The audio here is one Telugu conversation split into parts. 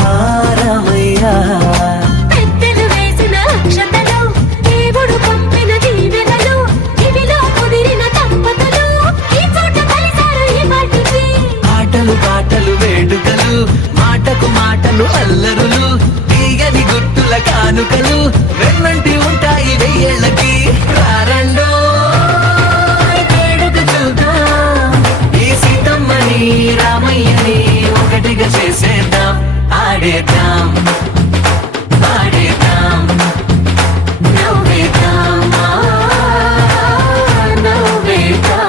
మా రామయ్య. పెద్దలు వేసిన అక్షతలు, దేవుడు పంపిన దీవెనలు, ఇవిలో కుదిరిన దంపతులు ఈ చోట కలిసారు ఈ పాటికి. ఆటలు పాటలు వేడుకలు, మాటకు మాటలు అల్లరులు, తీయని గుర్తుల కానుకలు వెన్నంటి ఉంటాయి వెయ్యేళ్ళకి. రారండో వేడుక చూద్దాం, ఈ సీతమ్మని రామయ్యని ఒకటిగా చేసేద్దాం. ఆడేద్దాం ఆడేద్దాం నవ్వేద్దాం నవ్వేద్దాం.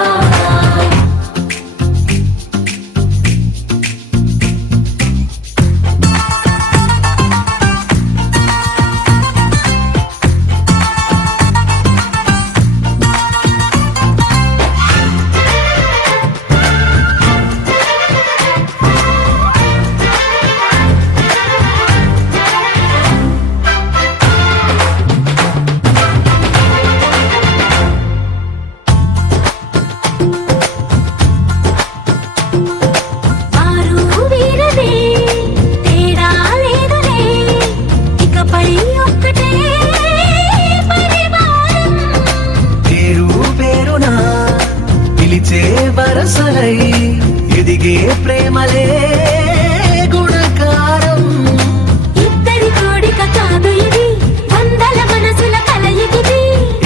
వారు వీరనే తేడా లేదులే, ఇకపై ఒక్కటే పరివారం. పేరు పేరునా పిలిచే వరసలై ఎదిగే ప్రేమలే గుణకారం. ఇద్దరి కోడిక కాదు ఇది, వందల మనసుల కలయికిది.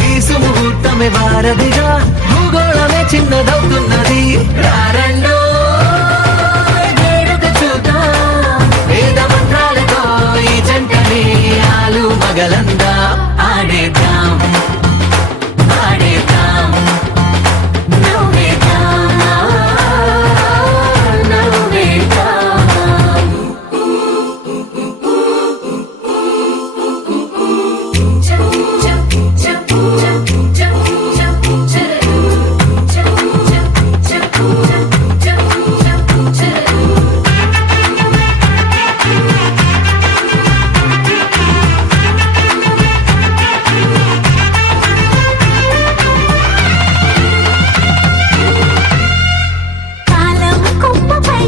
ఈ సుముహూర్తమే వారధిగా, భూగోళమే చిన్నదవుతున్నది. రారండో వేడుక చూద్దాం, వేద మంత్రాలతో ఈ జంటని ఆలు మగలందా. ఆడేద్దాం ఆడేద్దాం నవ్వేద్దాం నవ్వేద్దాం. కాలం కొమ్మపై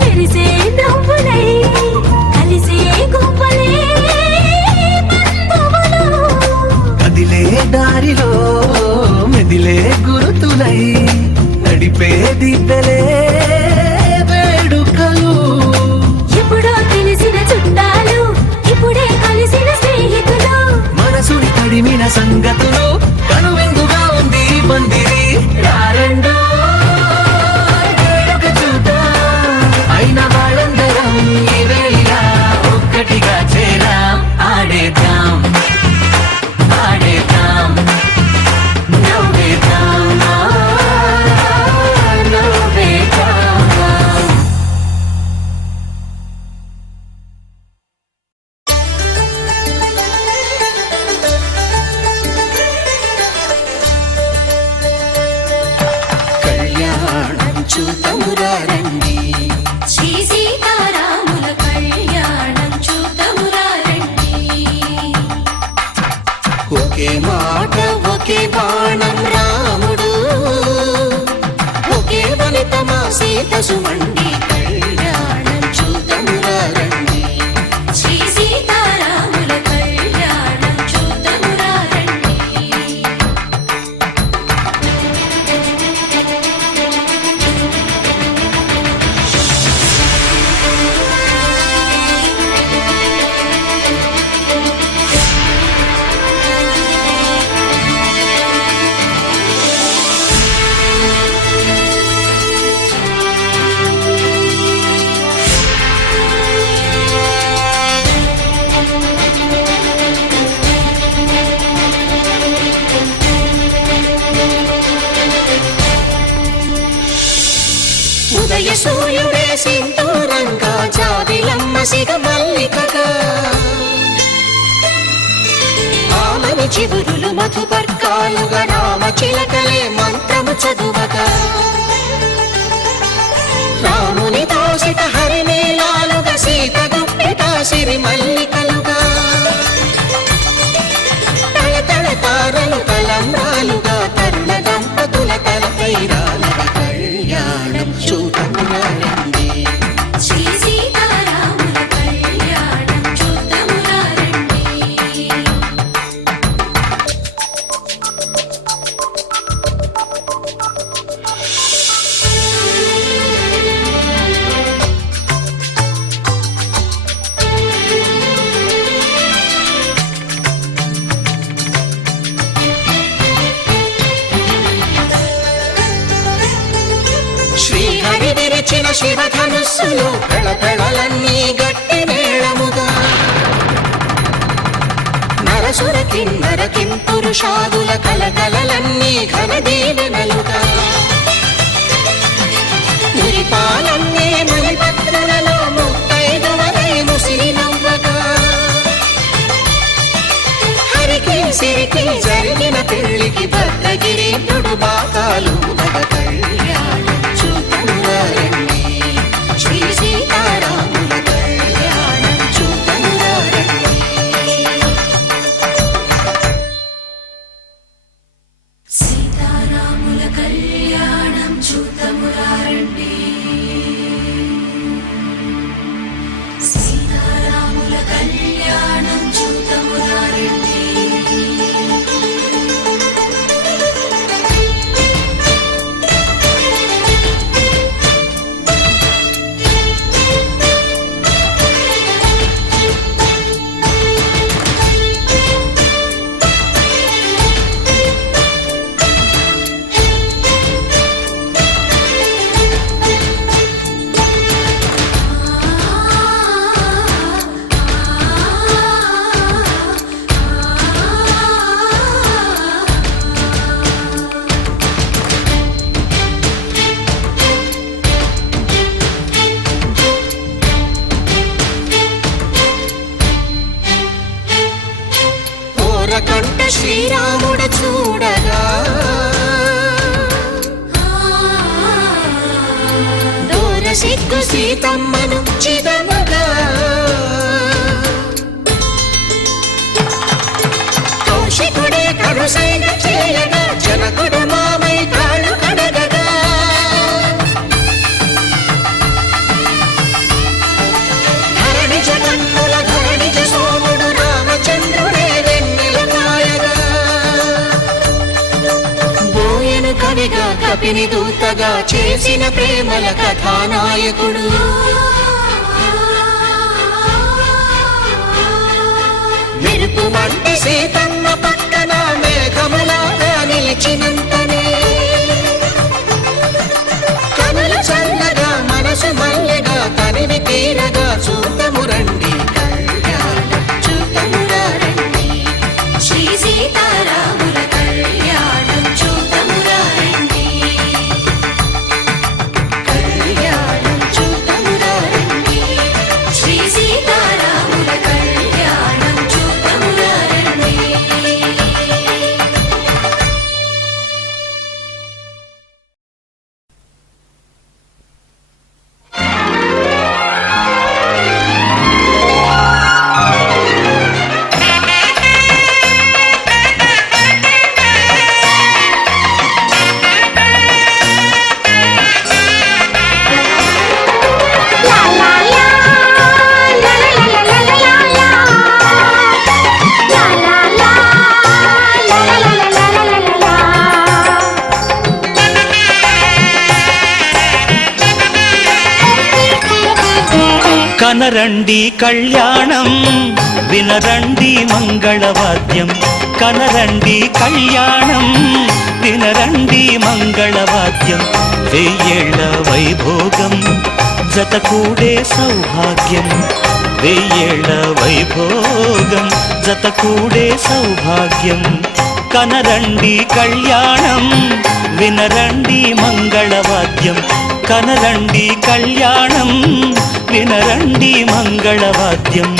మెరిసే నవ్వులై, కలిసే గువ్వలే బంధువులు. కదిలే దారిలో మెదిలే గురుతులై, నడిపే దిబ్బెలే వేడుకలు. ఎప్పుడో తెలిసిన చుట్టాలు, ఇప్పుడే కలిసిన స్నేహితులు. మనసుని తడిమిన సంగతులు, కనువిందుగా ఉంది ఈ పందిరి. రారండో వేడుక చూద్దాం, అయిన వాళ్ళందరం ఈ వేళ ఒక్కటిగా చేరాం. ఆడేద్దాం ఆడేద్దాం నవ్వేద్దాం నవ్వేద్దాం. కళ్యాణం చూతమురా రండి, శ్రీ సీతారాముల కళ్యాణం చూతమురా రండి. ఒకే మాట ఒకే బాణం రాముడు, ఒకే వనిత మా సీత సుమండి. కళ్యాణం చూతమురా రండి, శ్రీ సీతారాముల కళ్యాణం చూతమురా రండి. ఉదయ సూర్యుడే సింధూరంగా, జాబిలమ్మ సిగ మల్లికగా, ఆమని చివురులు మధుపర్కాలుగా, రామ చిలకలే మంత్రము చదువగా, రాముని దోసిట హరినీలాలుగా, సీత గుప్పిట సిరి మల్లికలుగా, తల తల తారలు తలంబ్రాలుగా, తరుణ దంపతుల తలపై రాలగా. కళ్యాణం చూతమురా రండి, శ్రీ సీతారాముల శివధనుస్సులో పెళపెళలన్నీ గట్టి మేళముగా నరసుర కిన్నర కింపురుషాదుల కలకలలన్నీ ఘన దీవెనలుగా మురిపాలన్నీ మణిపత్రులలో ముత్తైదువలై ముసిరి నవ్వగా హరికి సిరికి జరిగిన పెళ్లికి భద్రగిరి పుడు బాకాలు మగ కళ్యాణం చూతమురారండి శ్రీ సీతారాముల కళ్యాణం చూతమురారండి సీతారాముల కళ్యాణం చూతమురారండి సీతారాముల కళ్యాణం చూతమురారండి కంట శ్రీరాముడు చూడగా దూర సిగ్గు సీతమ్మను చిదమగా కౌశికుడే కరుసైన చేయగా జనకుడు మామై కాళ్ళు కడగగా ధరణి జగన్నుల ధరణిజ సోముడు రామచంద్రుడే కవిగా కపిని దూతగా చేసిన ప్రేమల కథానాయకుడు మెరుపు వంటి సీతమ్మ పక్కన మేఘములాగా నిలిచినంతనే కనుల చల్లగా మనసు మల్లెగా తనివి తీరగా చూతమురండి కళ్యాణం చూతమురారండి శ్రీ సీతారాముల కళ్యాణం చూతమురారండి కళ్యాణం చూతమురారండి శ్రీ సీతారాముల కళ్యాణం చూతమురారండి కనరండి కళ్యాణం వినరండి మంగళవాద్యం కనరండి కళ్యాణం వినరండి మంగళవాద్యం వెయ్యేళ్ల వైభోగం జతకూడే సౌభాగ్యం వెయ్యేళ్ల వైభోగం జతకూడే సౌభాగ్యం కనరండి కళ్యాణం వినరండి మంగళవాద్యం కనరండి కళ్యాణం వినరండి మంగళవాద్యం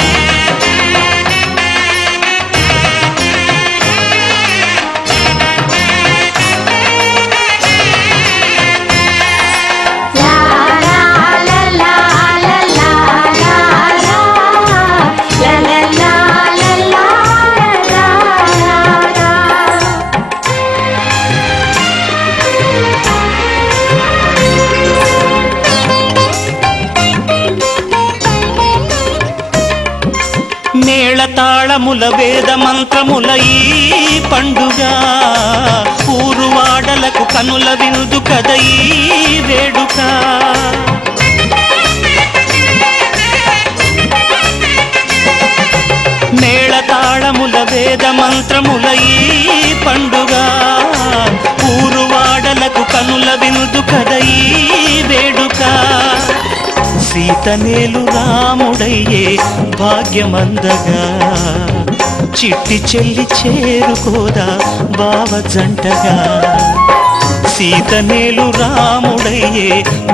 మేళతాళముల వేద మంత్రముల ఈ పండుగ ఊరువాడలకు కనుల విందు కద ఈ వేడుక మేళతాళముల వేద మంత్రముల ఈ పండుగ ఊరువాడలకు కనుల విందు కద ఈ వేడుక సీతనేలు రాముడయ్యే భాగ్యమందగా చిట్టి చెల్లి చేరుకోదా బావ జంటగా సీతనేలు రాముడయ్యే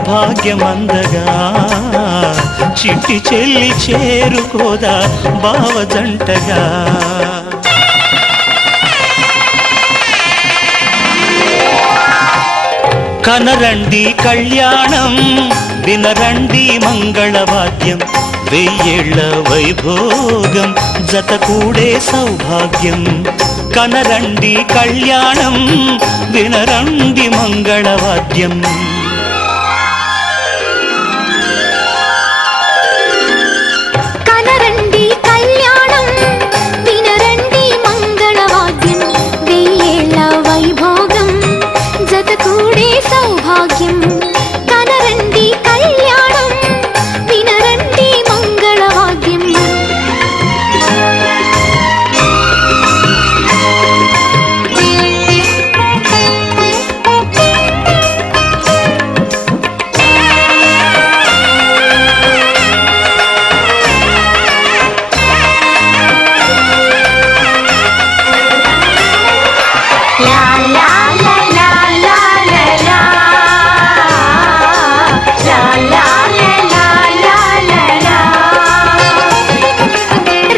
భాగ్యమందగా చిట్టి చెల్లి చేరుకోదా బావ జంటగా కనరండి కళ్యాణం వినరండి మంగళవాద్యం వెయ్యేళ్ల వైభోగం జత కూడే సౌభాగ్యం కనరండి కళ్యాణం వినరండి మంగళవాద్యం కనరండి కళ్యాణం వినరండి మంగళవాద్యం వెయ్యేళ్ల వైభోగం జత కూడే సౌభాగ్యం కనరండి కళ్యాణం వినరండి మంగళవాద్యం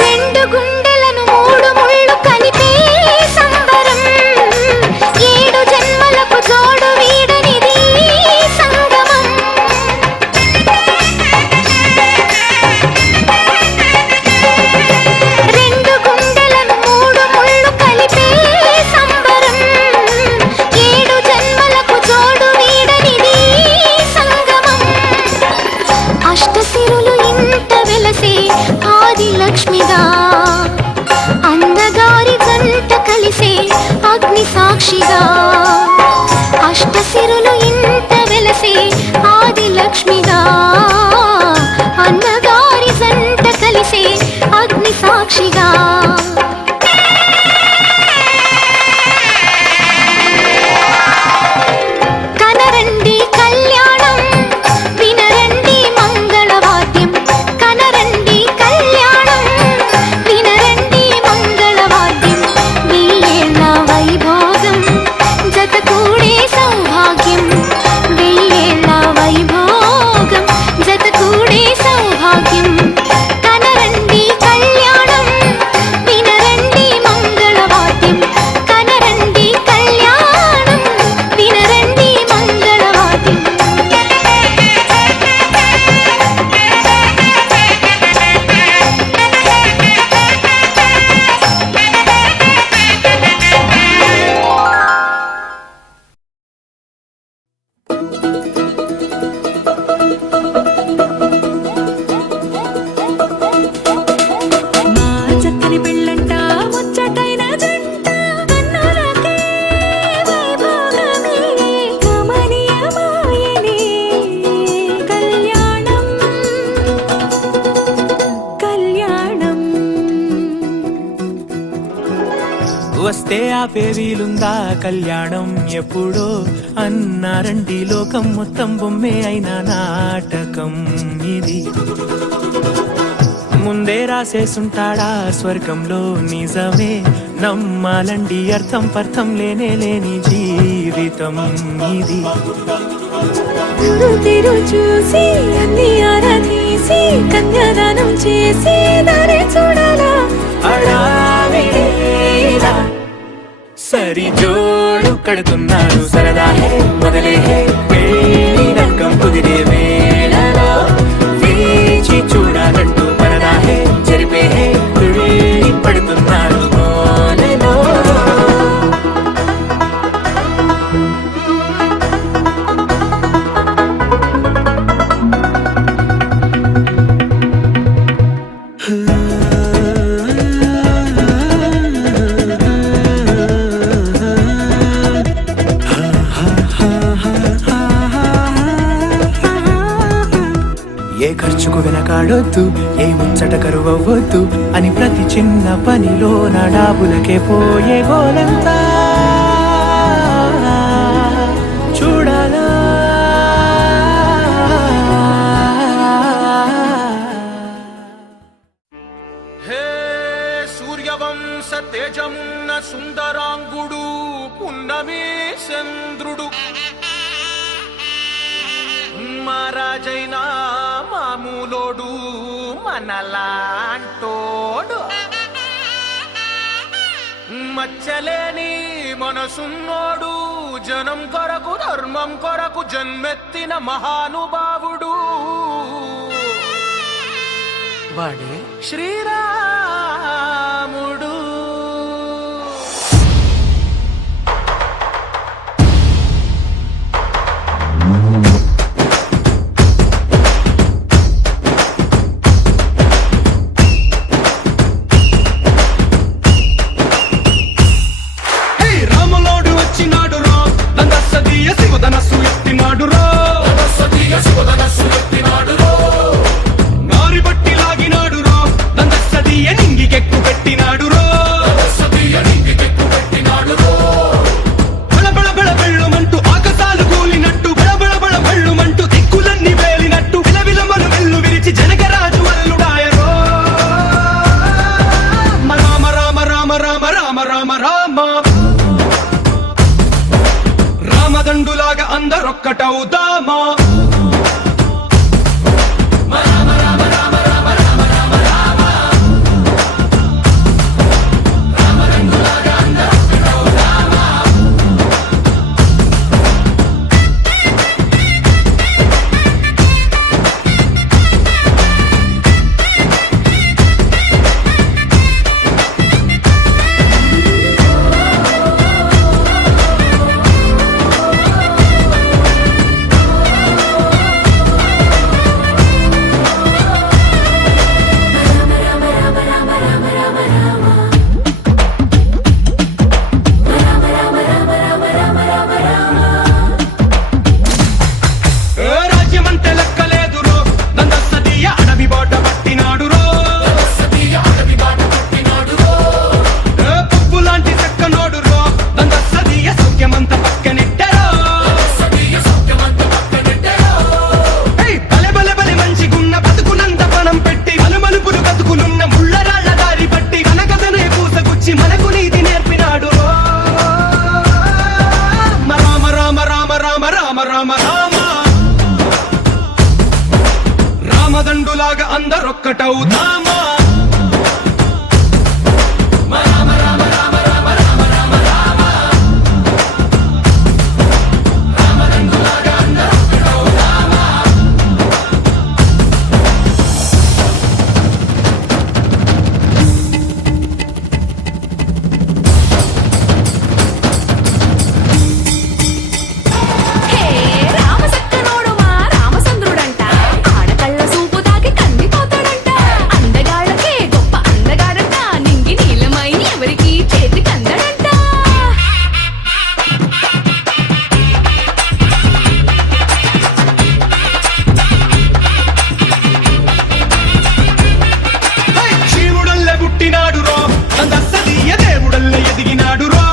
రెండు గుండెలను మూడు ముళ్ళు కలిపే సంబరం ఏడు జన్మలకు జోడు వీడనిది సంగమం రెండు గుండెలను మూడు ముళ్ళు కలిపే సంబరం ఏడు జన్మలకు జోడు వీడనిది సంగమం అష్టసిరులు ఇంత వెలసే ఆది లక్ష్మిగా అందగారి జంట కలిసే అగ్ని సాక్షిగా అష్టసిరులు ఇంత వెలసే ఆది లక్ష్మిగా అందగారి జంట కలిసే అగ్ని సాక్షిగా కనరండి కళ్యాణం వినరండి మంగళవాద్యం కనరండి కళ్యాణం వినరండి మంగళవాద్యం వెయ్యేళ్ల వైభోగం జత కూడే సౌభాగ్యం వెయ్యేళ్ల వైభోగం జత కూడే సౌభాగ్యం కనరండి కళ్యాణం వినరండి మంగళవాద్యం కనరండి కళ్యాణం వినరండి మంగళవాద్యం మా చక్కని పెళ్ళంట ముచ్చటైన జంట కన్నులకే వైభోగమే కమనీయమాయనే కళ్యాణం కళ్యాణం వస్తే ఆపే వీలుందా కళ్యాణం ఎప్పుడో అన్నారండి లోకం మొత్తం బొమ్మే అయిన నాటకం ఇది ముందే రాసేసుంటాడా స్వర్గంలో నిజమే నమ్మాలండి అర్థం పర్థం లేని జీవితం ఇది తీరు చూసి అన్ని ఆరాధీసి కన్యాదానం చేసి దారి చూడాలా హడావిడిలా సరి జోడు కడుతున్నారు సరదా హే మొదలే హే పెళ్లి రంగం కుదిరే వేళలో వేచి చూడాలంటూ పరదా హే జరిపే హే తుళ్ళి పడుతున్నారు గోలలో ఏ ఖర్చుకు వెనకాడొద్దు ఏ ముచ్చట కరువవ్వద్దు అని ప్రతి చిన్న పనిలో నా డాబులకే పోయే గోలంతా చూడాలా సూర్యవంశ తేజమున్న సుందరాంగుడు పున్నమి చంద్రుడు మహారాజైన మామూలోడు మనలాంటోడు మచ్చలేని మనసున్నోడు జనం కొరకు ధర్మం కొరకు జన్మెత్తిన మహానుభావుడు వాడే శ్రీరాముడు. రాములోడు వచ్చినాడు రా నందసదీయ శివధనస్సు ఎత్తినాడు రా నారి బట్టి లాగినాడు రా నందసదీయ నింగికెక్కు పెట్టినాడు రా బళబళ బళ బెళ్ళుమంటూ ఆకాశాలు కూలినట్టు బళబళ బళ బెళ్ళుమంటూ దిక్కులన్నీ వేలినట్టు విలవిలమలు వెల్లు విరిచి జనగరాజు అల్లుడాయరో రామ రామ రామ రామ రామ రామ రామ రామదండులాగా అందరొక్కటవుదామా రాజ్యమంటే లెక్కలేదు రో నందసదీయ అడవి బాట పట్టినాడు రో పువ్వు లాంటి చక్కనోడు రో నందసదీయ సౌఖ్యమంత పక్కనెట్టరో బలె బలె బలె మంచిగున్న బతుకునంత పణం పెట్టి మలుమలుపులు బతుకులున్న ముళ్ళరాళ్ల దారి పట్టి కనకదనే పూసగుచ్చి మనకు నీతి నేర్పినాడు రో రామ రామ రామ రామ రామ రామ రామ రామదండులాగా అందరొక్కటవుదామా హే రామసక్కనోడు మా రామచంద్రుడంట ఆడకళ్ళ సూపు తాకి కందిపోతాడంట అందగాళ్ళకే గొప్ప అందగాడంట నింగి నీలమై ఎవరికి చేతి కందడంట శివుడల్లే పుట్టినాడు రో నందసదీయ దేవుడల్లే ఎదిగినాడు రో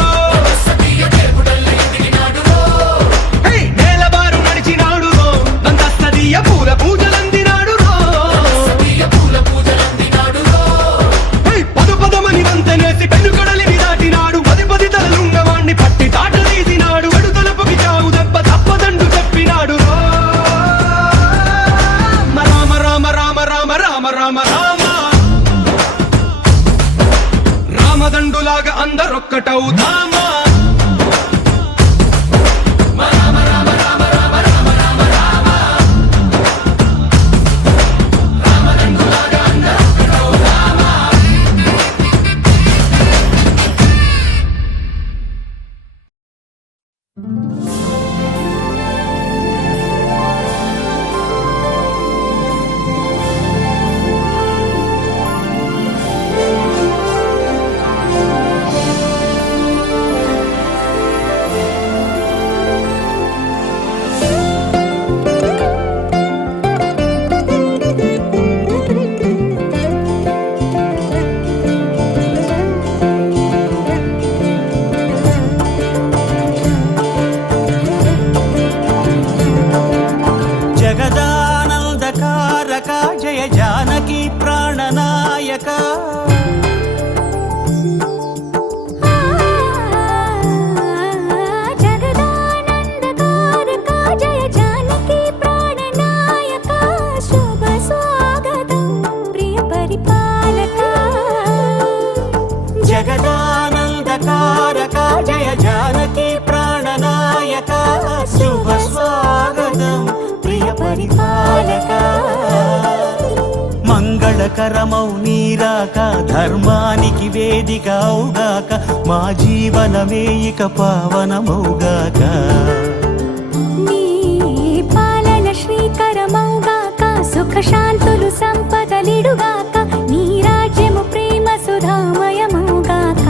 నేలబారు నడిచినాడు రో నందసదీయ పూల పూజలందినాడు రో పదు పదమని వంతనేసి పెనుకడలిని దాటినాడు పది పది తలలున్నవాణ్ణి పట్టి తాట తీసినాడు అడు తలపుకి చావు దెబ్బ తప్పదండు చెప్పినాడు రో రామ రామ రామ రామ రామ రామ రామ రామదండులాగా అందరొక్కటవుదామా జగదానందకారక జయ జానకి ప్రాణనాయక శుభ స్వాగతం ప్రియ పరిపాలక మంగళకరమౌ నీరాక ధర్మానికి వేదిక అవుగాక మా జీవనమే ఇక పావనమౌగాక నీ పాలన శ్రీకరమౌగాక సుఖ శాంతులు సంపదలిడుగాక నీ రాజ్యము ప్రేమ సుధామయమౌగాక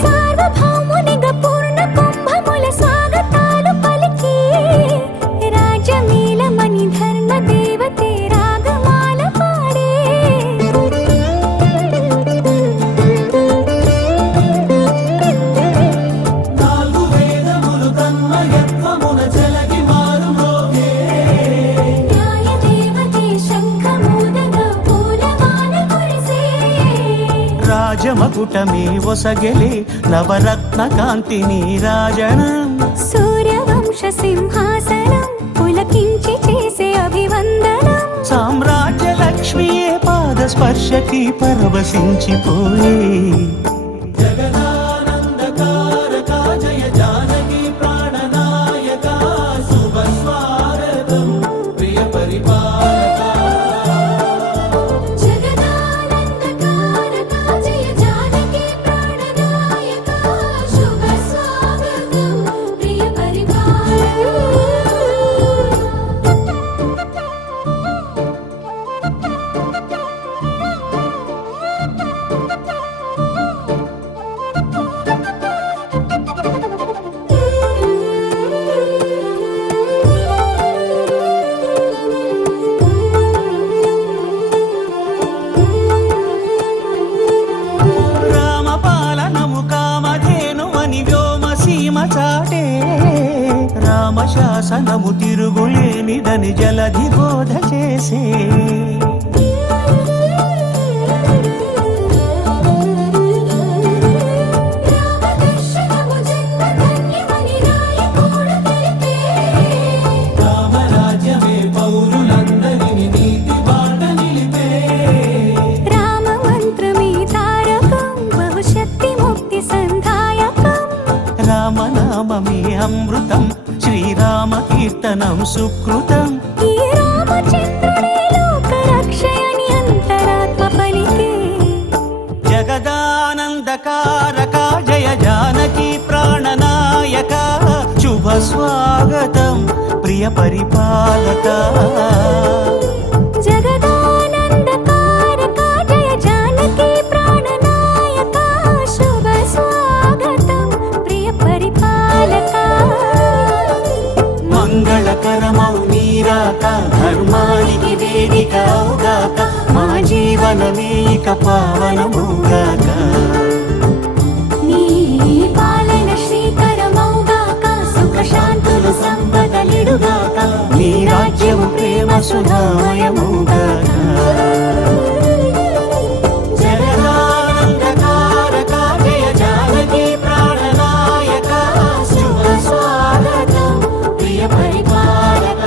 సార్వభౌమునిగా పూర్ణ కుంభముల స్వాగతాలు పలికి రాజమేళమణి ధర్మ దేవతే రాగమాల పాడే నాలుగు వేదములు తన్మయత్వమున చెలగి మారుమోగే న్యాయ దేవతే శంఖమూదగా పూలమాల కురిసే రాజమకుటమే ఒసగెలే నవరత్న కాంతి నీరాజనం సూర్యవంశ సింహాసనం పులకించి చేసే అభివందనం సామ్రాజ్య లక్ష్మియే పాద స్పర్శకి పరవశించిపోయే జగదానందకారక జయ జానకి ప్రాణనాయక శుభ స్వాగతం ప్రియ పరిపాలక జగదానందకారక జయ జానకి ప్రాణనాయక శుభ స్వాగతం ప్రియ పరిపాలక రామపాలనము కామధేనువని వ్యోమ సీమ చాటే రామశాసనము తిరుగులేనిదని జలధి బోధ చేసే రామదర్శనము జన్మధన్యమని నాయకుడు తెలిపే రామరాజ్యమే పౌరులందరిని నీతి బాట నిలిపే రామమంత్రమే తారకం బహుశక్తి ముక్తి సంధాయకం రామనామమే అమృతం శ్రీరామ కీర్తనం సుకృతం ఈ రామచంద్రుడే లోక రక్షయని అంతరాత్మ పలికే జగదానందకారక జయ జానకి ప్రాణనాయక శుభ స్వాగతం ప్రియ పరిపాలక జగదానందకారక జయ జానకి ప్రాణనాయక శుభ స్వాగతం ప్రియ పరిపాలక మంగళకరమౌ నీరాక ధర్మానికి వేదిక అవుగాక మా జీవనమే ఇక పావనమౌగాక నీ పాలన శ్రీకరమౌగాక సుఖ శాంతులు సంపదలిడుగాక నీ రాజ్యము ప్రేమ సుధామయమౌగాక జగదానందకారక జయ జానకి ప్రాణనాయక శుభ స్వాగతం ప్రియ పరిపాలక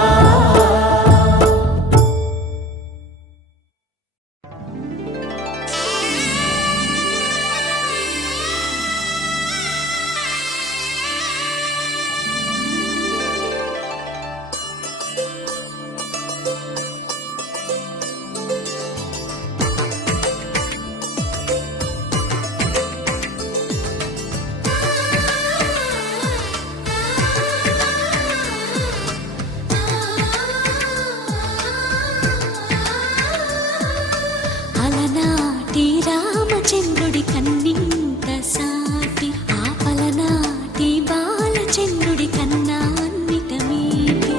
అలనాటి రామచంద్రుడి కన్నింత సాటి ఆపలనాటి బాలచంద్రుడి కన్నా అన్నిట మీటి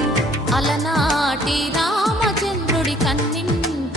అలనాటి రామచంద్రుడి కన్నింత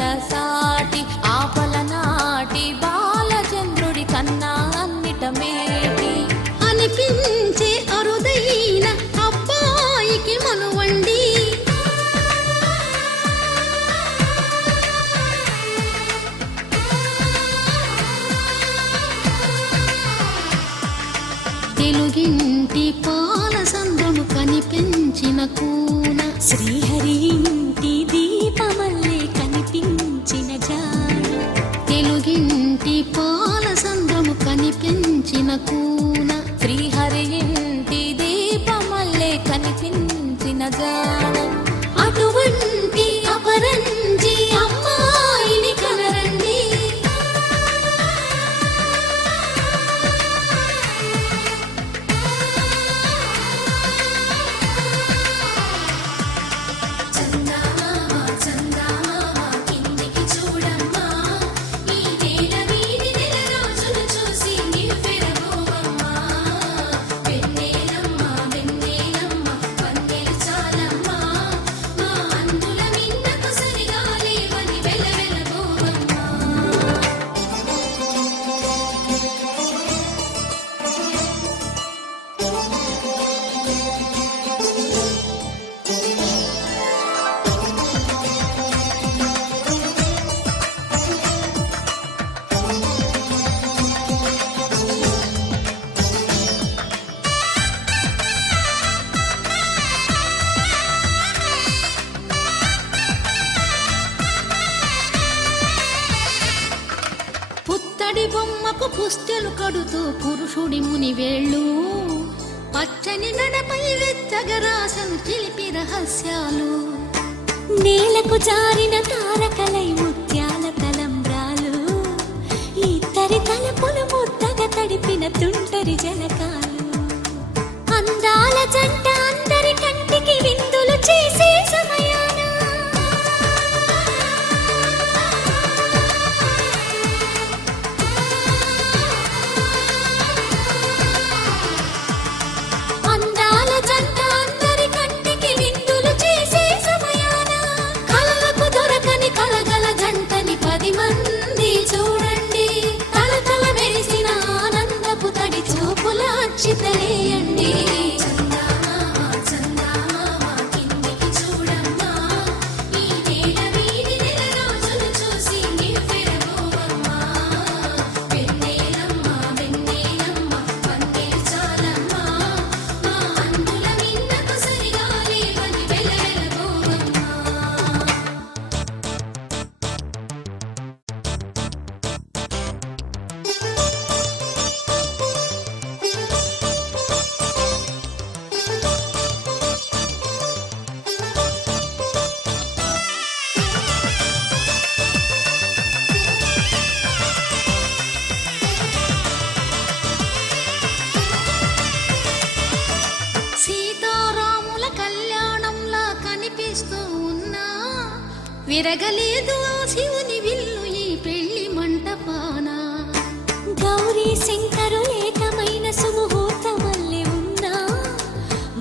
తెలుగింటి పాల సంద్రము కనిపించిన కూన శ్రీహరి ఇంటి దీపమల్లే కనిపించిన జాడ తెలుగింటి పాల సంద్రము కనిపించిన కూన శ్రీహరి ఇంటి దీపమల్లే కనిపించిన జాడ అటువంటి అపరంజి అమ్మాయిని కనరండి పుత్తడి బొమ్మకు పుస్తెలు కడుతూ పురుషుడి ముని వేళ్ళు పచ్చని గడపై వెచ్చగరాసను చిలిపి రహస్యాలు నేలకు జారిన తారకలై ముత్యాల తలంబ్రాలు ఇద్దరి తలపులు ముద్దగా తడిపిన తుంటరి జలకాలు అందాల జంట అందరి కంటికి విందులు చేసే సమయాన అందాల జంట అందరి కంటికి విందులు చేసే సమయాన కలలకు దొరకని కలగల జంటని 10 మంది చూడండి తలతల మెరిసిన ఆనందపు తడి చూపుల అక్షితలేయండి సీతారాముల కళ్యాణంలా కనిపిస్తూ ఉన్నా విరగలేదు ఆ శివుని విల్లు ఈ పెళ్లి మంటపాన గౌరీ శంకరు ఏకమైన సుముహూర్తమల్లే ఉన్నా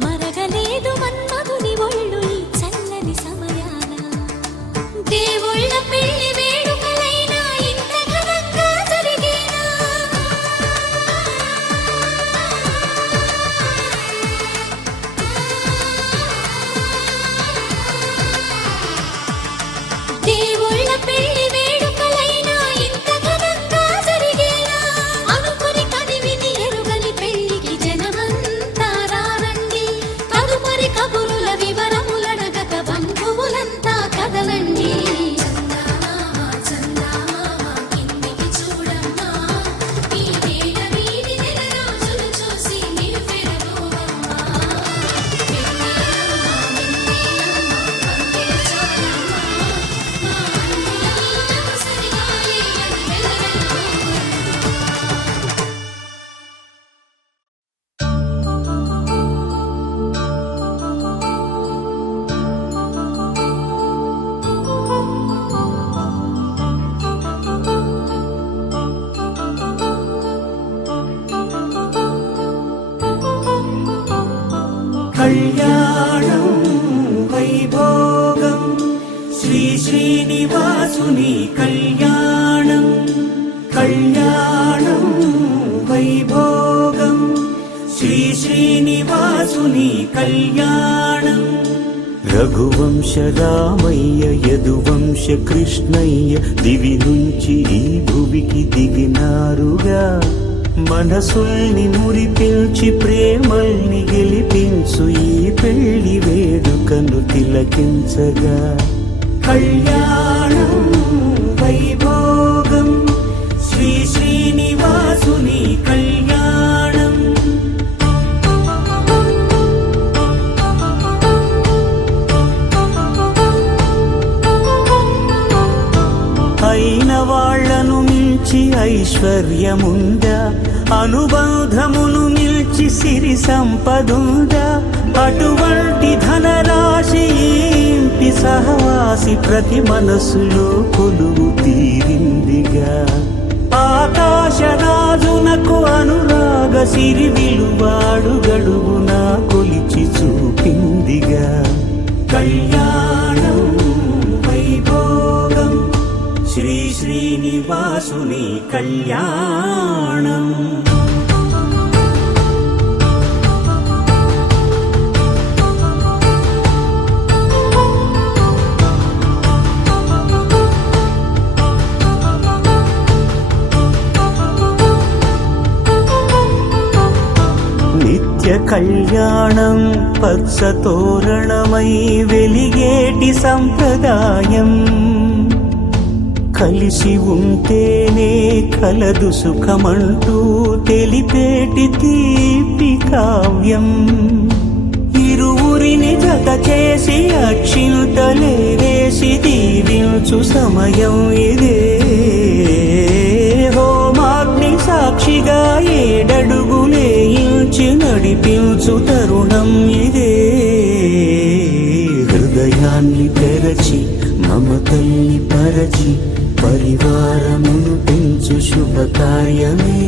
మరగలేదు మన్మధుని ఒళ్ళు ఈ చల్లని సమయాన దేవుళ్ళ పెళ్లి వేడుకలైనా ఇంత ఘనంగా జరిగేనా దేవుళ్ళ పెళ్లి వేడుకలైనా ఇంత ఘనంగా జరిగేనా అనుకుని కదివిని ఎరుగని పెళ్లికి జనమంతా రారండి తదుపరి కబురుల వివరములడగక బంధువులంతా కదలండి కళ్యాణం వైభోగం శ్రీ శ్రీనివాసుని కళ్యాణం కళ్యాణం వైభోగం శ్రీ శ్రీనివాసుని కళ్యాణం రఘువంశ రామయ్య యదువంశ కృష్ణయ్య దివి నుంచి ఈ భువికి దిగినారుగా మనసుల్ని మురిపించి ప్రేమల్ని గెలిపించు ఈ పెళ్లి వేడుకను తిలకించగా కళ్యాణం వైభోగం శ్రీ శ్రీనివాసుని కళ్యాణం. అయిన వాళ్లను మించి ఐశ్వర్యముందా, అనుబంధమును మిల్చి సిరి సంపదుందా, అటువంటి ధనరాశి ఇంటి సహవాసి ప్రతి మనసులో కొలువు తీరిందిగా. ఆకాశరాజునకు అనురాగ సిరి విలువాడు గడుగున కొలిచి చూపిందిగా. కళ్యాణం వైభోగం శ్రీ శ్రీనివాసుని కళ్యాణం. నిత్య కళ్యాణం పచ్చ తోరణమై వెలిగేటి సంప్రదాయం. కలిసి ఉంటేనే కలదు సుఖమంటూ తెలిపేటి తీపి కావ్యం. ఇరువురిని జత చేసి అక్షింతలే వేసి దీవించు సమయం ఇదే. హోమాగ్ని సాక్షిగా ఏడడుగులే ఇంచి నడిపించు తరుణం ఇదే. హృదయాన్ని తెరచి మమతల్ని పరచి పరివారమును పెంచు శుభకార్యమే.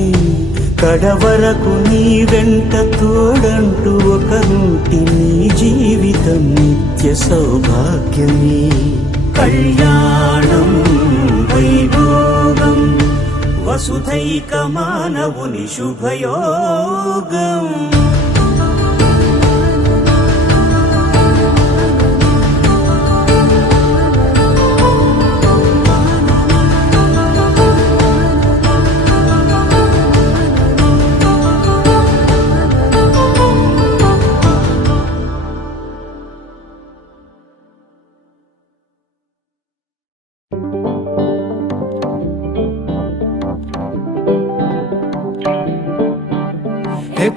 కడవరకు నీ వెంట తోడంటూ ఒకరుంటి నీ జీవితం నిత్య సౌభాగ్యమే. కళ్యాణం వైభోగం వసుధైక మానవుని శుభయోగం.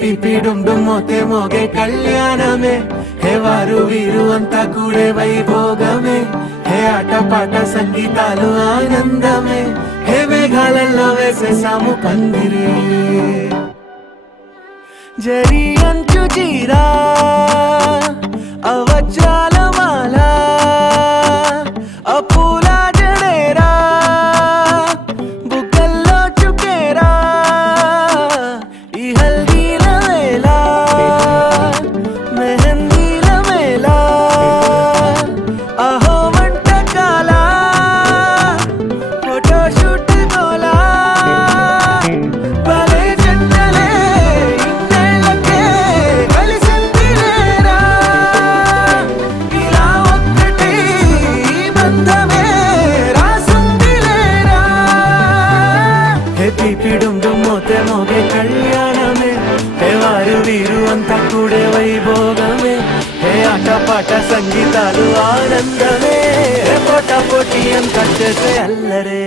పిపి డుమ్ డుమ్ మోతే మోగే కళ్యాణమే. హే వారు వీరు అంతా కూడే వైభోగమే. హే ఆట పాట సంగీతాలు ఆనందమే. హే మేఘాలలో వేసేసాము పందిరి. జరి అంచు జీరా అవజ్రాల మాల అపూల జడేరా బుగ్గల్లో చుకేరా. ఈ హల్దీల వేళ మెహందీల మేళ అహో వంటకాల ఫోటోషూట్ గోలా. భలే జంటలే ఇన్నేళ్ళకే కలిసిందిలేరా. ఇలా ఒక్కటి బంధమే రాసుందిలేరా. హే పిపి డుమ్ డుమ్ మోతే మోగే కళ్యాణమే. హే వారు వీరు అంతా కూడే వైభోగమే. హే ఆట పాట సంగీతాలు ఆనందమే. హే పోటా పోటీ అంతా చేసే అల్లరే.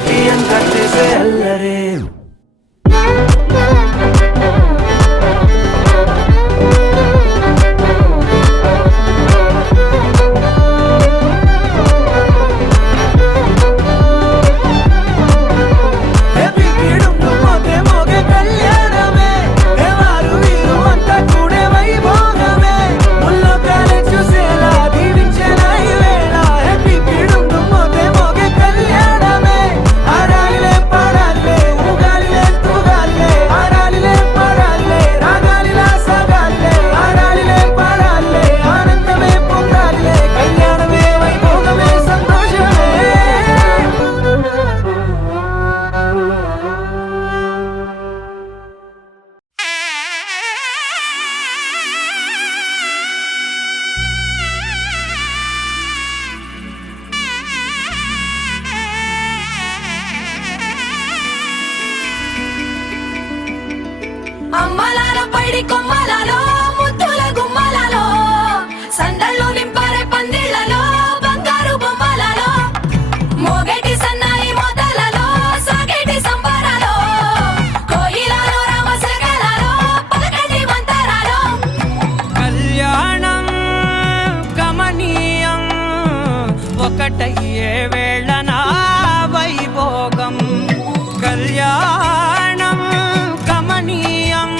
తోటి అంత చేసే అల్లరే అమ్మలాల పైడి కొమ్మలలో ముద్దుల గుమ్మలలో సందళ్ళు నింపారే పందిళ్లలో బంగారు బొమ్మలలో మోగేటి సన్నాయి మొదలలో సాగేటి సంబరాలో కోయిలలో రామసగలలో పలకటి మంతరాలో కళ్యాణం గమనీయం ఒకటయ్యే వేళన వైభోగం కళ్యాణం గమనీయం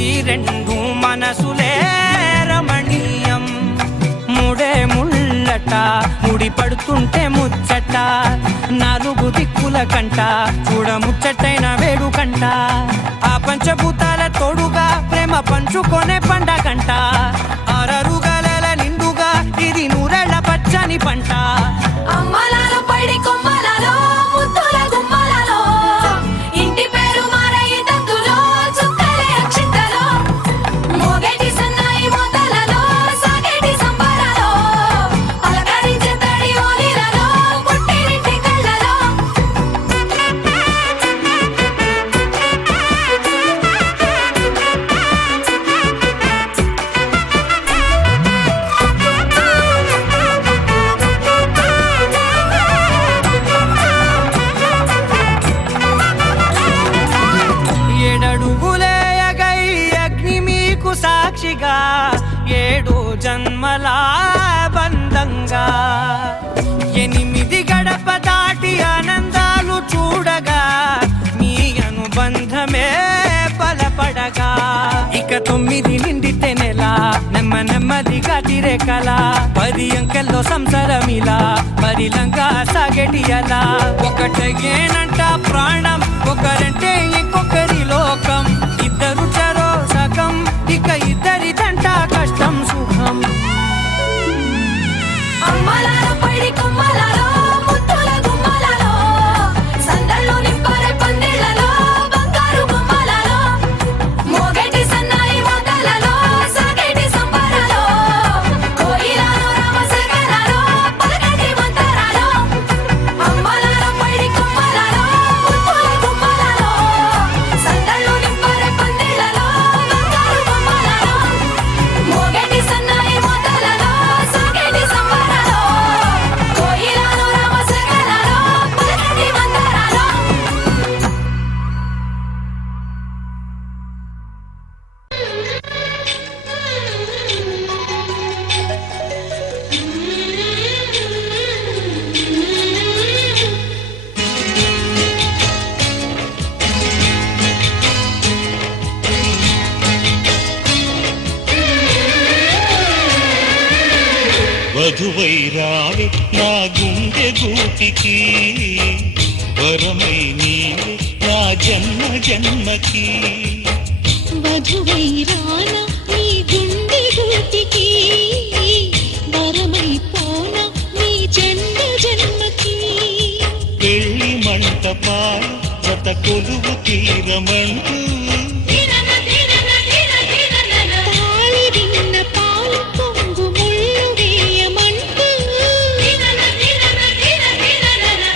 ఈ రెండు మనసులే రమణీయం ముడే ముళ్ళట ముడి పడుతుంటే ముచ్చట నాలుగు దిక్కుల కంట చూడ ముచ్చటైన వేడుకంట ఆ పంచభూతాల తోడుగా ప్రేమ పంచుకొనే పండగంట ఆరరుగల నిండుగా ఇది నూరెళ్ళ పచ్చని పంట అమ్మలాల పైడి కొమ్మలలో ముద్దుల గుమ్మలలో ఇంటి పేరు మారయి తందులో చుక్కలే అక్షింతలో మోగేటి సన్నాయి మొదలలో సాగేటి సంబరాలో పలకరించే తడి ఓలిలలో పుట్టినింటి కళ్ళలో ఏడడుగులేయగై అగ్ని మీకు సాక్షిగా ఏడు జన్మల బంధంగా ఎనిమిది గడప దాటి ఆనందాలు చూడగా మీ అనుబంధమే బలపడగా ఇక 9 నిండితే నెల నెమ్మదిగా తిరే కల 10 అంకెల్లో సంసారమిలా పరిలంగా సాగేటి అలా ఒకటేనంట ప్రాణం ఒకరంటే ఇంకొకరి లోకం ఇద్దరు చరో సగం ఇక ఇద్దరిదంట కష్టం సుఖం అమ్మలాల పైడి కొమ్మలలో ముద్దుల గుమ్మలలో సందళ్ళు నింపారే పందిళ్లలో బంగారు బొమ్మలలో మోగేటి సన్నాయి మొదలలో సాగేటి సంబరాలో కోయిలలో రామసగలలో పలకటి మంతరాలో అమ్మలాల పైడి కొమ్మలలో ముద్దుల గుమ్మలలో సందళ్ళు నింపారే పందిళ్లలో బంగారు బొమ్మలలో మోగేటి సన్నాయి మొదలలో సాగేటి సంబరాలో కోయిలలో రామసగలలో పలకటి మంతరాలో వధువై రావే నా గుండె గూటికి వరమై నీవే నా జన్మ జన్మకి వధువై రాన నీ గుండె గూటికి వరమై పోన నీ జన్మ జన్మకి పెళ్లి మంటపాల జత కొలువు తీరమంటూ తాళి విన్న పాలు పొంగు ముళ్ళు వేయమంటూ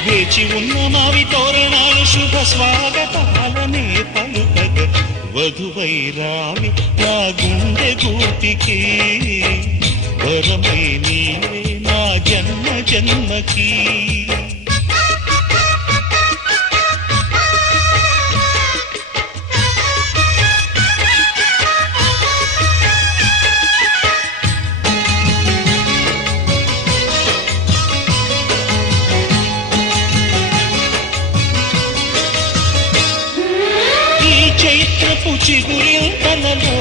వేచి ఉన్న మావి తోరణాలు శుభ స్వాగతాలనే పలుకగ వధువై రావి నా గుండె గూటికి వరమై నీవే నా జన్మ జన్మకి చిగురింతలలో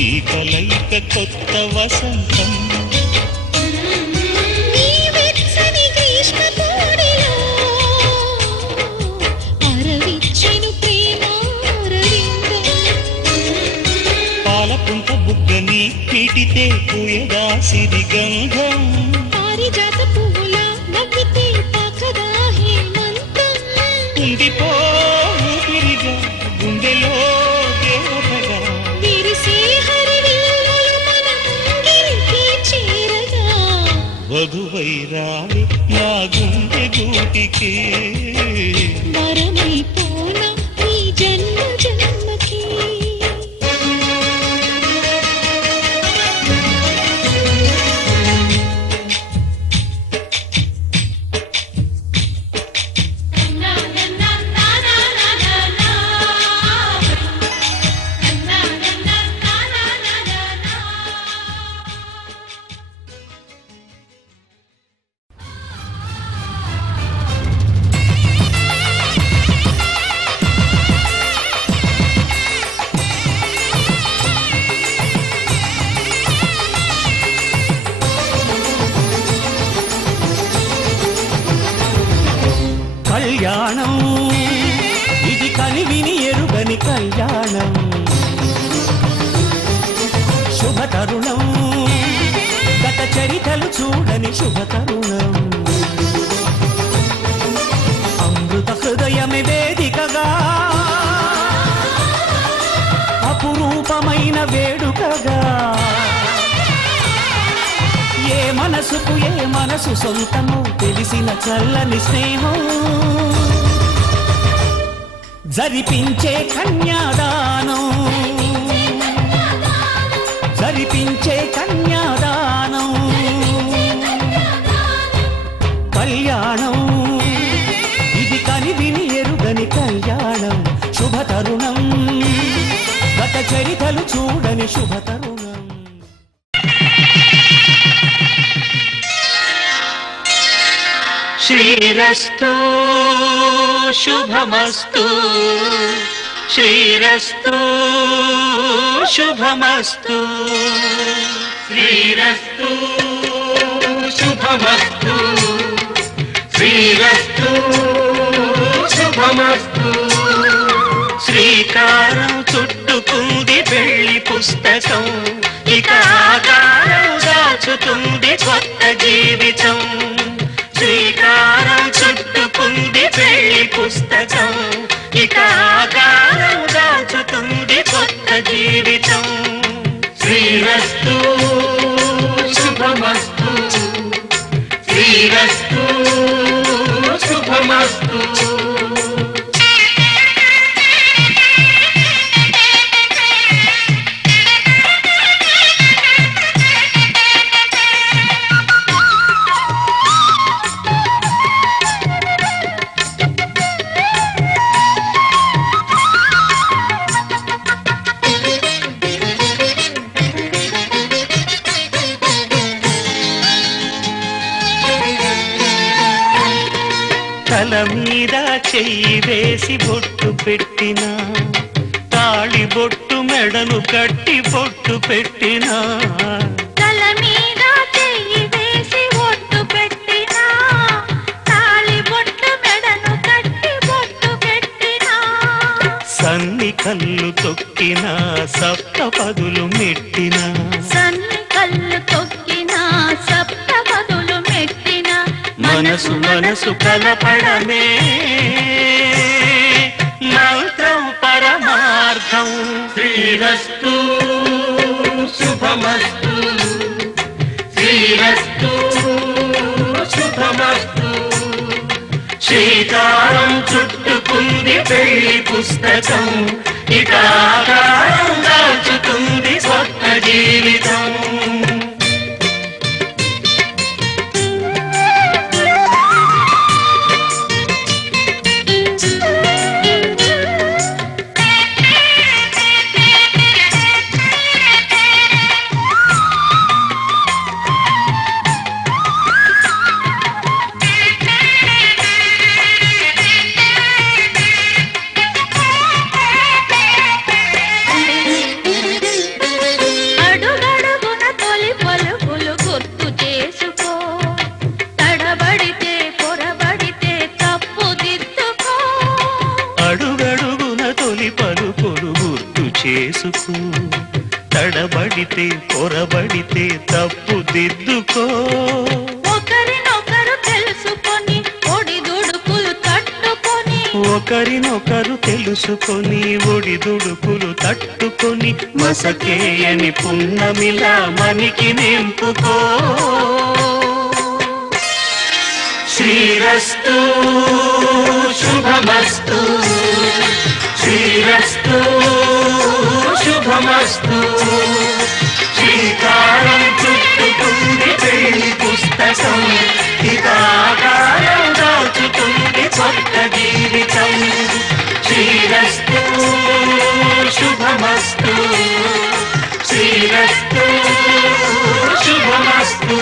ఈ కలయిక కొత్త వసంతం నీ వెచ్చని గ్రీష్మ కోడిలో అరవిచ్చెను ప్రేమారవిందం. పాలపుంత బుగ్గని పీటితే పూయగా సిరి గంధం పారిజాత పువ్వులా నవ్వితే తాకదా హేమంతం. ఉండిపో ఊపిరిగా గుండెలో దేవతగా విరిసే హరివిల్లులు మన ముంగిరికి చేరగా వధువై రావి నా గుండె గూటికి వరమైపోనా ఈ జన్మ జన్మకి. కళ్యాణం ఇది కనివిని ఎరుగని కళ్యాణం, శుభతరుణం గత చరితలు చూడని శుభతరుణం. అమృత హృదయమి వేదికగా అపురూపమైన వేడుకగా ఏ మనసుకు ఏ మనసు సొంతము తెలిసిన చల్లని స్నేహం జరిపించే కన్యాదానం, జరిపించే కన్యాదానం. కళ్యాణం ఇది కనివిని ఎరుగని కళ్యాణం, శుభతరుణం గత చరితలు చూడని శుభతరుణం. శ్రీరస్తు శుభమస్తు, శ్రీరస్తు శుభమస్తు, శ్రీరస్తు శుభమస్తు, శ్రీరస్తు శుభమస్తు. శ్రీకారం చుట్టుకుంది పెళ్లి పుస్తకం, ఇక ఆకారం దాచుతుంది కొత్త జీవితం. శ్రీకారం చుట్టుకుంది పెళ్లి పుస్తకం, ఇక ఆకారం దాచుతుంది కొత్త జీవితం. శ్రీరస్తు శుభమస్తు, శ్రీరస్తు శుభమస్తు. తల మీద చెయ్యి వేసి బొట్టు పెట్టినా, తాళి బొట్టు మెడను కట్టి బొట్టు పెట్టినా, తల మీద చెయ్యి వేసి బొట్టు పెట్టినా, తాళి బొట్టు మెడను కట్టి బొట్టు పెట్టినా, సన్ని కళ్ళు తొక్కినా సప్త పదులు మెట్టినా, సన్ని కళ్ళు తొక్కినా సప్త పదులు మెట్టినా, మనసు మనసు కలపడమే మంత్రం పరమార్థం. శ్రీరస్తు శుభమస్తు, శ్రీరస్తు శుభమస్తు. శ్రీకారం చుట్టుకుంది పెళ్లి పుస్తకం, ఇక ఆకారం దాచుతుంది కొత్త జీవితం. పొరబడితే పొరబడితే తప్పు దిద్దుకో. ఒకరినొకరు తెలుసుకొని ఒడిదుడుకులు తట్టుకొని ఒకరినొకరు తెలుసుకొని ఒడిదుడుకులు తట్టుకొని మసకేయని పున్నమిలా మనికి నింపుకో. శ్రీరస్తు శుభమస్తు శ్రీరస్తు శుభమస్తు. శ్రీకారం చుట్టుకుంది పెళ్లి పుస్తకం, హితాకారం దాచుతుంది కొత్త జీవితం. శ్రీరస్తు శుభమస్తు శ్రీరస్తు శుభమస్తు.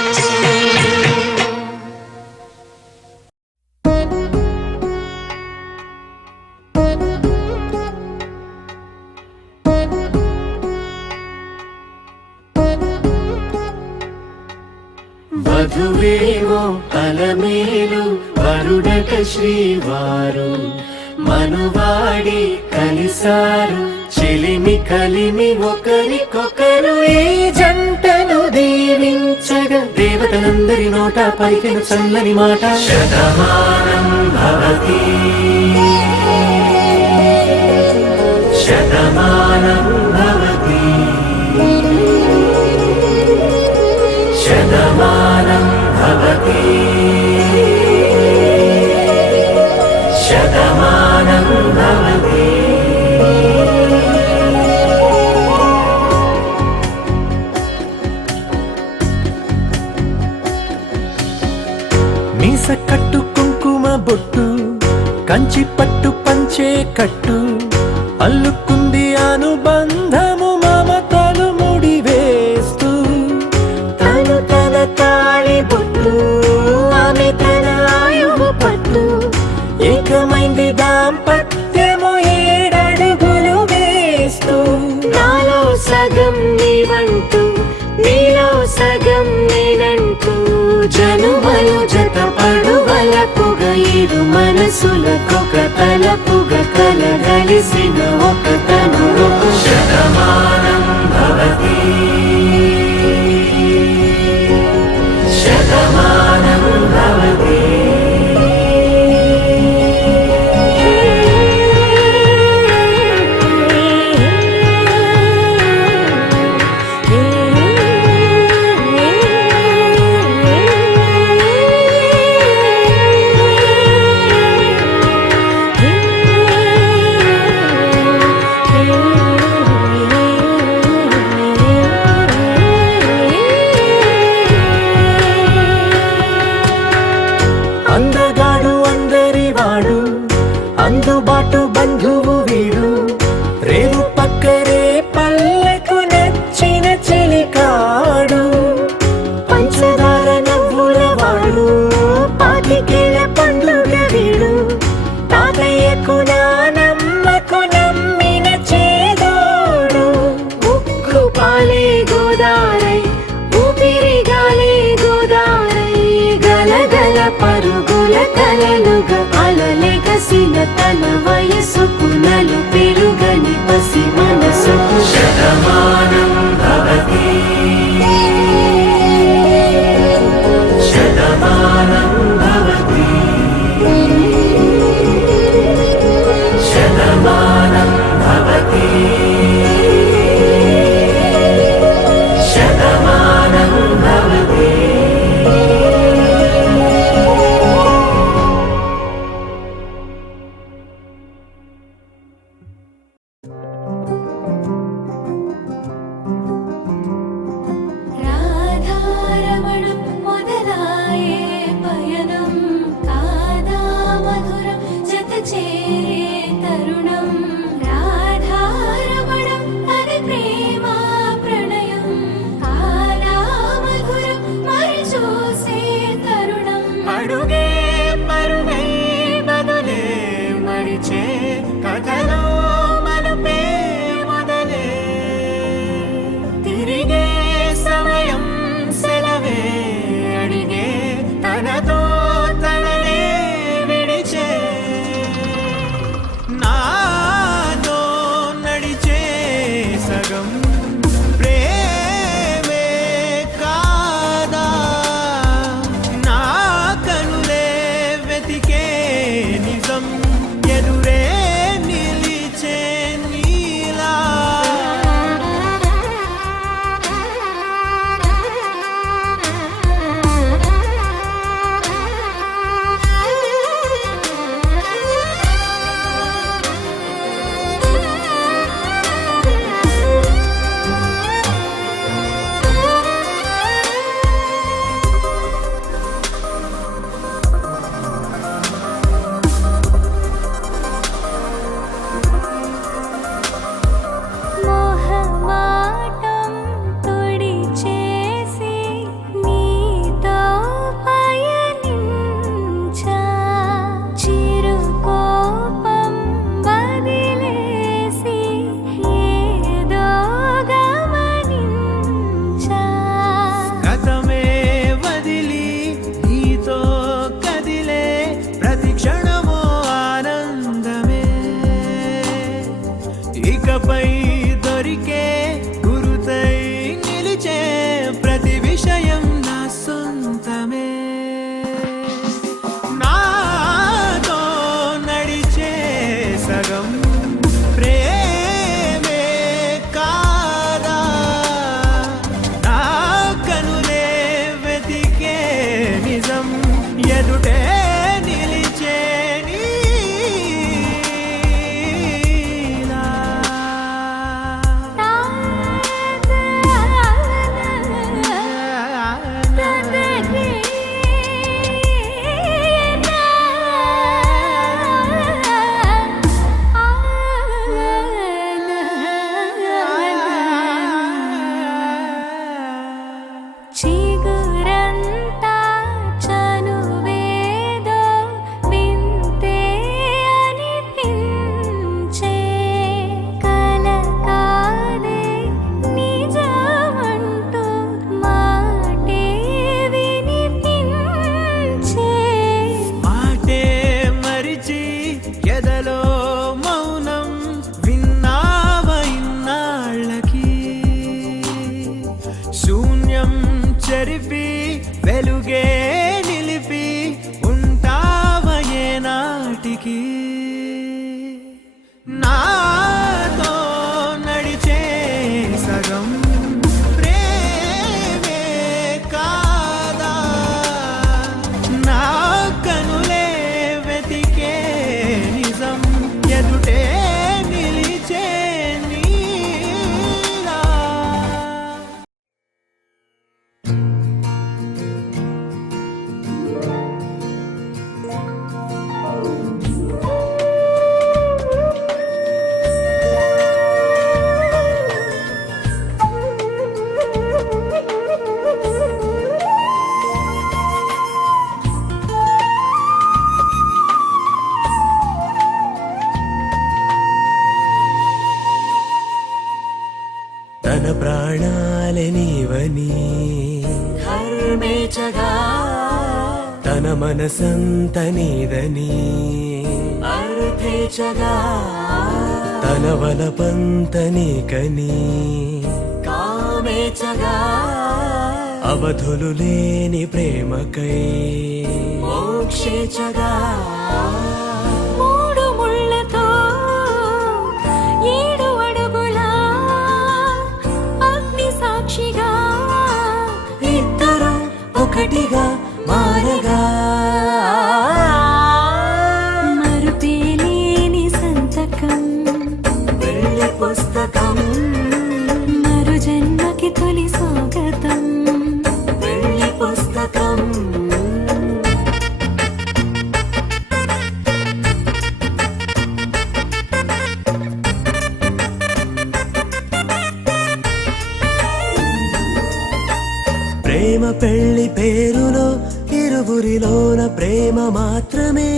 వధువేమో అలమేలు వరుడక శ్రీవారు మనువాడి కలిసారు చెలిమి కలిమి ఒకరికొకరు. ఈ జంటను దీవించగా దేవతలందరి నోట పలికిన చల్లని మాట శతమానం భవతి శతమానం భవతి శతమానం భవతి శతమానం భవతి. మీస కట్టు కుంకుమ బొట్టు కంచి పట్టు పంచే కట్టు అల్లుకుంది అనుబంధము మమతలు ముడివేస్తూ. తను తన తాళి బొట్టు ఆమె తన ఆయువు పట్టు ఏకమైంది దాంపత్యము 7 అడుగులు వేస్తూ. నాలో సగం నీవంటూ నీలో సగం నేనంటూ జనుమలు జతపడువలపుగ ఇరు మనసులకొక తలపుగ కలగలిసిన ఒక తను. శతమానం భవతి శతమానం భవతి. అందగాడు అందరివాడు అందుబాటు బంధువు వీడు రేవు పక్కరే పల్లెకు నచ్చిన చెలికాడు. పంచదార నవ్వుల వాడు పాతికేల పండుగ వీడు తాతయ్యకు నానమ్మకు నమ్మిన చేదోడు. ఉక్కు పాలే గోదారై ఊపిరిగాలే గోదారై గలగల పరుగుల కలలుగా అలలెగసిన తన వయసుకు నలు పెరుగని పసి మనసుకు. శతమానం భవతి శతమానం భవతి శతమానం భవతి శతమానం భవతి. రాధారమణం మొదలాయే పయనం కాదా మధురం జత చేరే తరుణం. రాధారమణం అది ప్రేమ ప్రణయం కాదా మధురం మరి చూసే తరుణం. అడుగే పరుగే బదులే మరిచే కథలో మలుపే మొదలే తిరిగే సమయం సెలవే అడిగే తనతో తననే విడిచే. నాతో నడిచే సగం ప్రేమ ఎదుటే నిలిచే నీలా. చిగురంతా చనువేదో వింతే అనిపించే కల కాదే నిజమంటూ మాటే వినిపించే మాటే మరిచి ఎదలో మౌనం విన్నావ ఇన్నాళ్ళకి శూన్యం చెరిపి వెలుగే నిలిపి ఉంటావ ఏనాటికి నాతో నడిచే సగం ప్రేమే కాదా నా కనులే వెతికే నిజం ఎదుటే నిలిచే నీలా. తన ప్రాణాలే నీవని హర్మేచగా తన మనసంత నీదని అర్థేచగా తన వలపంత నీకని కామేచగా అవధులు లేని ప్రేమకై మోక్షేచగా మూడు ముళ్ళతో 7 అడుగుల అగ్ని సాక్షిగా ఇద్దరు ఒకటిగా మారగా మరుపేలేని సంతకం వెళ్ళి పుస్తకం మరు జన్మకి తొలి స్వాగతం వెళ్ళి పుస్తకం ప్రేమ పెళ్లి పేరులో ఇరువురిలోన ప్రేమ మాత్రమే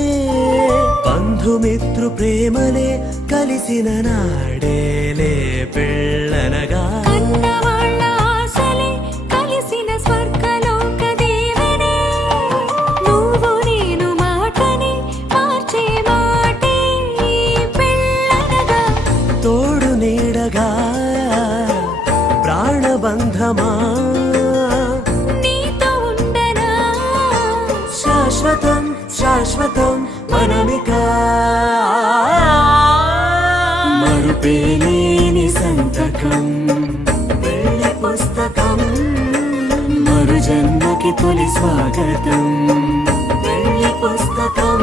బంధుమిత్రు ప్రేమలే కలిసిన నాడేలే పెళ్ళనగా కన్నవాళ్ళ ఆశలే కలిసిన స్వర్గలోక దీవెనే నువ్వు నేను మాటని మార్చే మాటే ఈ పెళ్ళనగా తోడు నీడగా ప్రాణబంధమా నీతో ఉండనా శాశ్వతం శాశ్వతం మనమిక మరుపేలేని సంతకం వెళ్ళి పుస్తకం మరు జన్మకి తొలి స్వాగతం వెళ్ళి పుస్తకం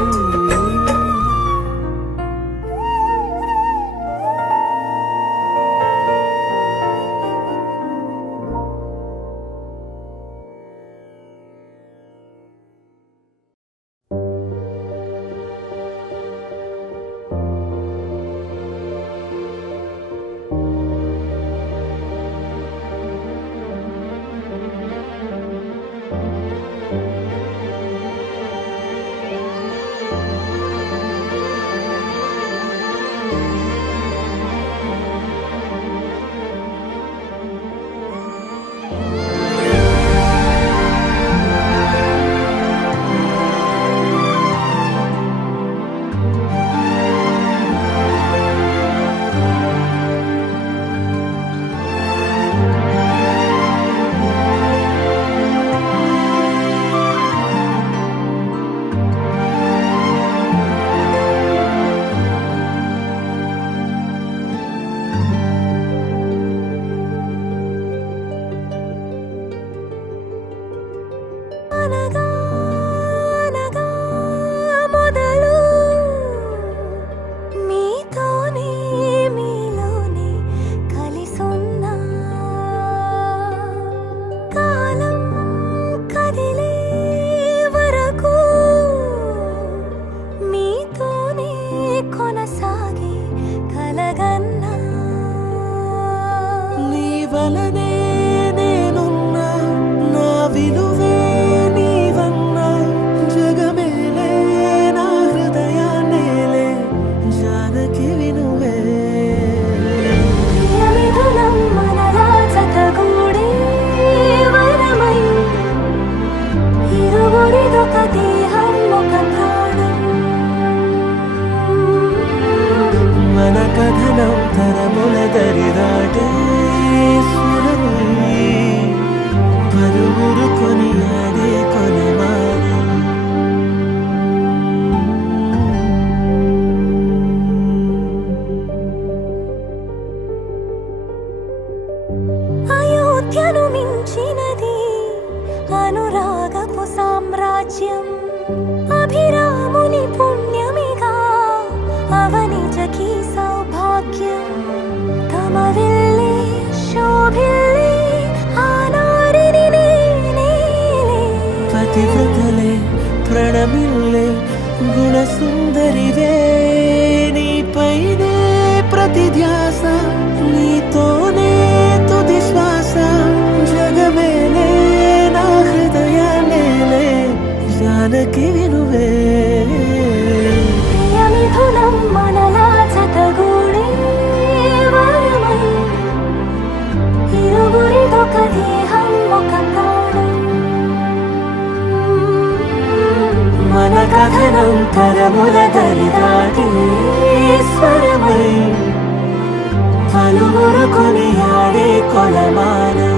అనగా రాజ్యం అభిరాముని పుణ్యమిగా అవనిజకి సౌభాగ్యం తమ వెళ్ళి శోభిల్లి ఆనారిని నేనే పతివ్రతలే ప్రణమిల్లే గుణసుందరివే నీపైనే ప్రతి ధ్యాస నీతోనే తుది శ్వాస జగమేలే నా హృదయాన్నేలే జానకి వినువే ప్రియమిథునం మనలా జతగూడే వరమై ఇరువురిదొక దేహం ఒక ప్రాణం మన కథనం తరముల దరిదాటి స్వరమై పలువురు కొనియాడే కొలమానం